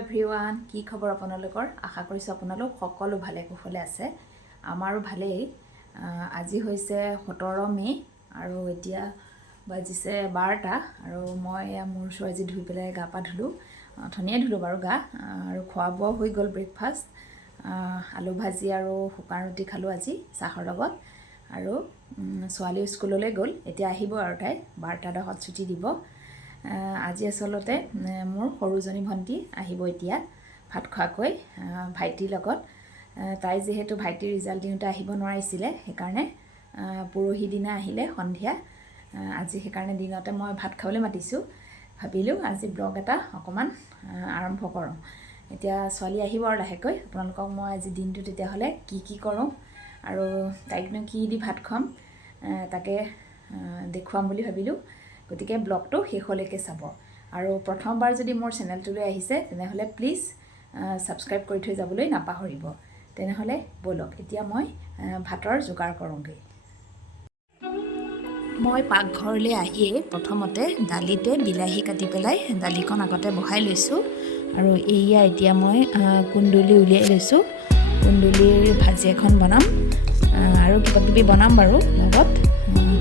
Everyone, কি খবৰ আপোনালোকৰ? আশা কৰিছোঁ আপোনালোক সকলো ভালে কুশলে আছে। আমাৰো ভালেই। আজি হৈছে 17 মে' আৰু এতিয়া বাজিছে 12টা আৰু মই মোৰ চোৰ আজি ধুই পেলাই গা পা ধুলোঁ। ধুনীয়াই ধুলোঁ বাৰু গা, আৰু খোৱা বোৱা হৈ গ'ল। ব্ৰেকফাষ্ট আলু ভাজি আৰু শুকান ৰুটি খালোঁ আজি চাহৰ লগত। আৰু ছোৱালীও স্কুললৈ গ'ল, এতিয়া আহিব আৰু তাই 12টা ছুটি দিব। আজি আচলতে মোৰ সৰুজনী ভণ্টি আহিব এতিয়া ভাত খোৱাকৈ ভাইটিৰ লগত। তাই যিহেতু ভাইটিৰ ৰিজাল্ট দিওঁতে আহিব নোৱাৰিছিলে, সেইকাৰণে পৰহি দিনা আহিলে সন্ধিয়া। আজি সেইকাৰণে দিনতে মই ভাত খাবলৈ মাতিছোঁ। ভাবিলোঁ আজি ব্লগ এটা অকণমান আৰম্ভ কৰোঁ। এতিয়া ছোৱালী আহিব আৰু লাহেকৈ। আপোনালোকক মই আজি দিনটো তেতিয়াহ'লে কি কৰোঁ আৰু তাইকনো কি দি ভাত খুৱাম তাকে দেখুৱাম বুলি ভাবিলোঁ। গতিকে ব্লগটো শেষলৈকে চাব। আৰু প্ৰথমবাৰ যদি মোৰ চেনেলটোলৈ আহিছে তেনেহ'লে প্লিজ ছাবস্ক্ৰাইব কৰি থৈ যাবলৈ নাপাহৰিব। তেনেহ'লে ব'লক এতিয়া মই ভাতৰ যোগাৰ কৰোঁগৈ। মই পাকঘৰলৈ আহিয়ে প্ৰথমতে দালিতে বিলাহী কাটি পেলাই দালিকণ আগতে বহাই লৈছোঁ। আৰু এয়া এতিয়া মই কুন্দুলি উলিয়াই লৈছোঁ। কুন্দুলিৰ ভাজি এখন বনাম আৰু কিবাকিবি বনাম বাৰু লগত।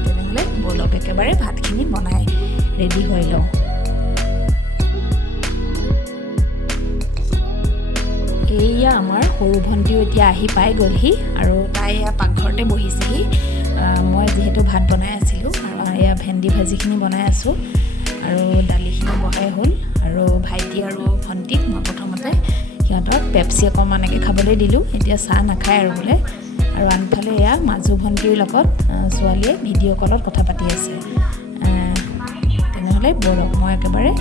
তেনেহ'লে ব'লক একেবাৰে ভাতখিনি বনাই ৰেডি হৈ লওঁ। এইয়া আমাৰ সৰু ভণ্টিও এতিয়া আহি পাই গ'লহি আৰু তাই পাকঘৰতে বহিছেহি। মই যিহেতু ভাত বনাই আছিলোঁ আৰু এয়া ভেন্দি ভাজিখিনি বনাই আছোঁ আৰু দালিখিনি বহাই হ'ল। আৰু ভাইটি আৰু ভণ্টিক মই প্ৰথমতে সিহঁতক পেপচি অকণমানকৈ খাবলৈ দিলোঁ। এতিয়া চাহ নাখায় আৰু বোলে। আৰু আনফালে এয়া মাজু ভণ্টিৰ লগত ছোৱালীয়ে ভিডিঅ' কলত কথা পাতি আছে। তেনেহ'লে ব'লক মই একেবাৰে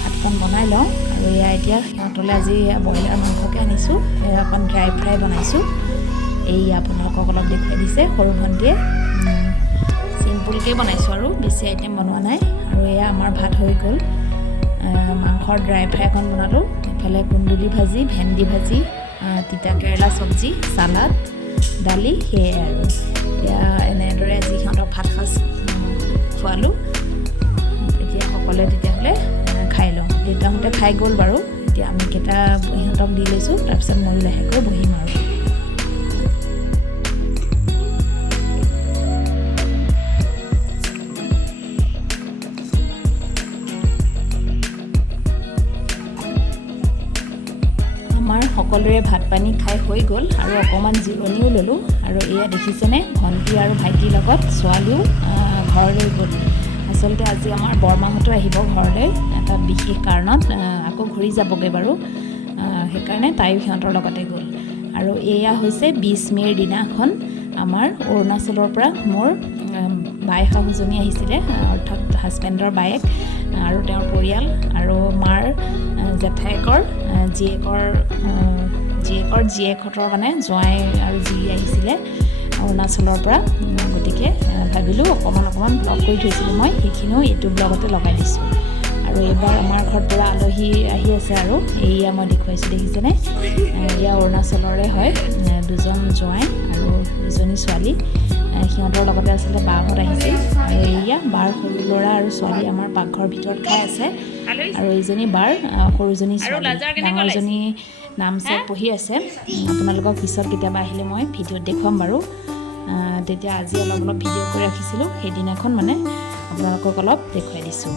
ভাতখন বনাই লওঁ। আৰু এয়া এতিয়া সিহঁতলৈ আজি ব্ৰইলাৰ মাংসকৈ আনিছোঁ, সেয়া অকণ ড্ৰাই ফ্ৰাই বনাইছোঁ। এই আপোনালোকক অলপ দেখুৱাই দিছে সৰু ভণ্টিয়ে। চিম্পুলকৈ বনাইছোঁ আৰু বেছি আইটেম বনোৱা নাই। আৰু এয়া আমাৰ ভাত হৈ গ'ল। মাংসৰ ড্ৰাই ফ্ৰাই এখন বনালোঁ, এইফালে কুন্দুলি ভাজি, ভেন্দি ভাজি, তিতা কেৰেলা চব্জি, চালাড, দালি, সেয়াই আৰু এয়া এনেদৰে আজি সিহঁতক ভাত সাজ খোৱালোঁ। এতিয়া সকলোৱে তেতিয়াহ'লে খাই লওঁ। দেউতাহঁতে খাই গ'ল বাৰু। এতিয়া আমি কেইটা সিহঁতক দি লৈছোঁ, তাৰপিছত মই লাহেকৈ বহিম আৰু। আমাৰ সকলোৰে ভাত পানী খাই হৈ গ'ল আৰু অকণমান জিৰণিও ল'লোঁ। আৰু এয়া দেখিছেনে, ভণ্টি আৰু ভাইটিৰ লগত ছোৱালীও ঘৰলৈ গ'ল। আচলতে আজি আমাৰ বৰমাহঁতো আহিব ঘৰলৈ এটা বিশেষ কাৰণত, আকৌ ঘূৰি যাবগৈ বাৰু। সেইকাৰণে তাইও সিহঁতৰ লগতে গ'ল। আৰু এয়া হৈছে 20 মে'ৰ দিনাখন আমাৰ অৰুণাচলৰ পৰা মোৰ বাই শাহুজনী আহিছিলে, অৰ্থাৎ হাজবেণ্ডৰ বায়েক আৰু তেওঁৰ পৰিয়াল আৰু মাৰ জেঠায়েকৰ জীয়েকহঁতৰ মানে জোঁৱাই আৰু জী আহিছিলে অৰুণাচলৰ পৰা। গতিকে ভাবিলোঁ অকণমান ব্লগ কৰি থৈছিলোঁ মই, সেইখিনিও এইটো ব্লগতে লগাই দিছোঁ। আৰু এইবাৰ আমাৰ ঘৰত পৰা আলহী আহি আছে আৰু এইয়া মই দেখুৱাইছোঁ, দেখিছেনে? এয়া অৰুণাচলৰে হয়, দুজন জোঁৱাই আৰু দুজনী ছোৱালী। সিহঁতৰ লগতে আচলতে বাহঁত আহিছিল। আৰু এইয়া বাৰ সৰু ল'ৰা আৰু ছোৱালী আমাৰ পাকঘৰৰ ভিতৰত খাই আছে। আৰু এইজনী বাৰ সৰুজনী ছোৱালী, ডাঙৰজনী নামচাই পঢ়ি আছে। আপোনালোকক পিছত কেতিয়াবা আহিলে মই ভিডিঅ'ত দেখুৱাম বাৰু। তেতিয়া আজি অলপ ভিডিঅ' কৰি ৰাখিছিলোঁ, সেইদিনাখন মানে আপোনালোকক অলপ দেখুৱাই দিছোঁ।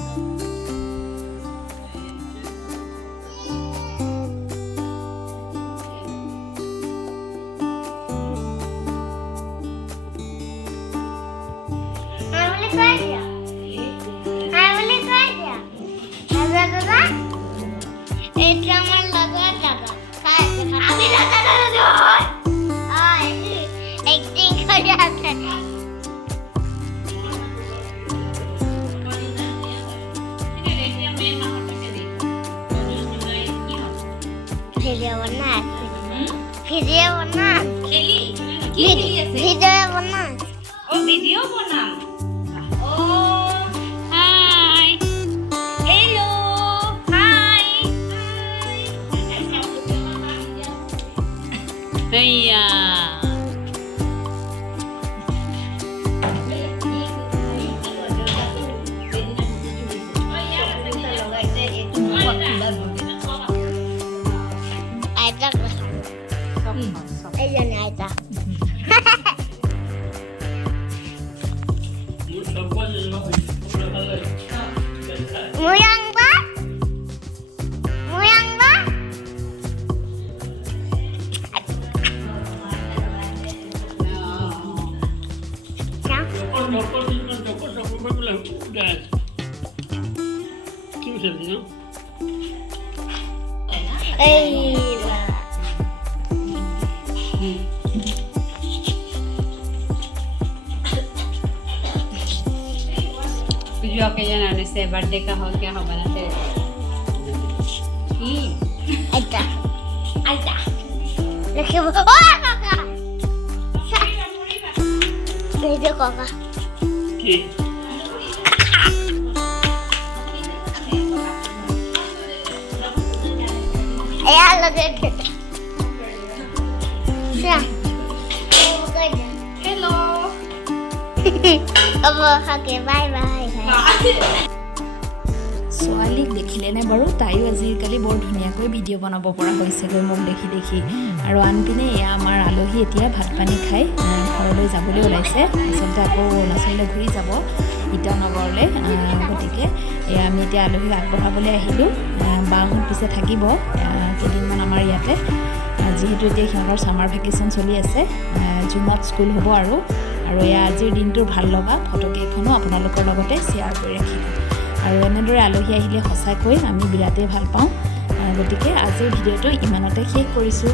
ভিডিও বনাম। হাই, হেল্ল', হাই। ভैया এইজনী আইতা Muyangba? Muyangba? जो occasion आने से बर्थडे का हो क्या हो बनाते Aita. Aita. Laki mo. Oh, kaka! Medyo kaka. Ayan, lagi. Siya. Hello Okay, bye-bye. ছোৱালীক দেখিলেনে বাৰু তাইও আজিকালি বৰ ধুনীয়াকৈ ভিডিঅ' বনাব পৰা হৈছেগৈ মোক দেখি দেখি আৰু আনপিনে এয়া আমাৰ আলহী এতিয়া ভাত পানী খাই ঘৰলৈ যাবলৈ ওলাইছে আচলতে আকৌ অৰুণাচললৈ ঘূৰি যাব ইটানগৰলৈ গতিকে এয়া আমি এতিয়া আলহীক আগবঢ়াবলৈ আহিলোঁ বাহঁত পিছে থাকিব কেইদিনমান আমাৰ ইয়াতে যিহেতু এতিয়া সিহঁতৰ ছামাৰ ভেকেশ্যন চলি আছে জুনত স্কুল হ'ব আৰু এয়া আজিৰ দিনটোৰ ভাল লগা ফটোকেইখনো আপোনালোকৰ লগতে শ্বেয়াৰ কৰি ৰাখিলোঁ আৰু এনেদৰে আলহী আহিলে সঁচাকৈ আমি বিৰাটেই ভাল পাওঁ গতিকে আজিৰ ভিডিঅ'টো ইমানতে শেষ কৰিছোঁ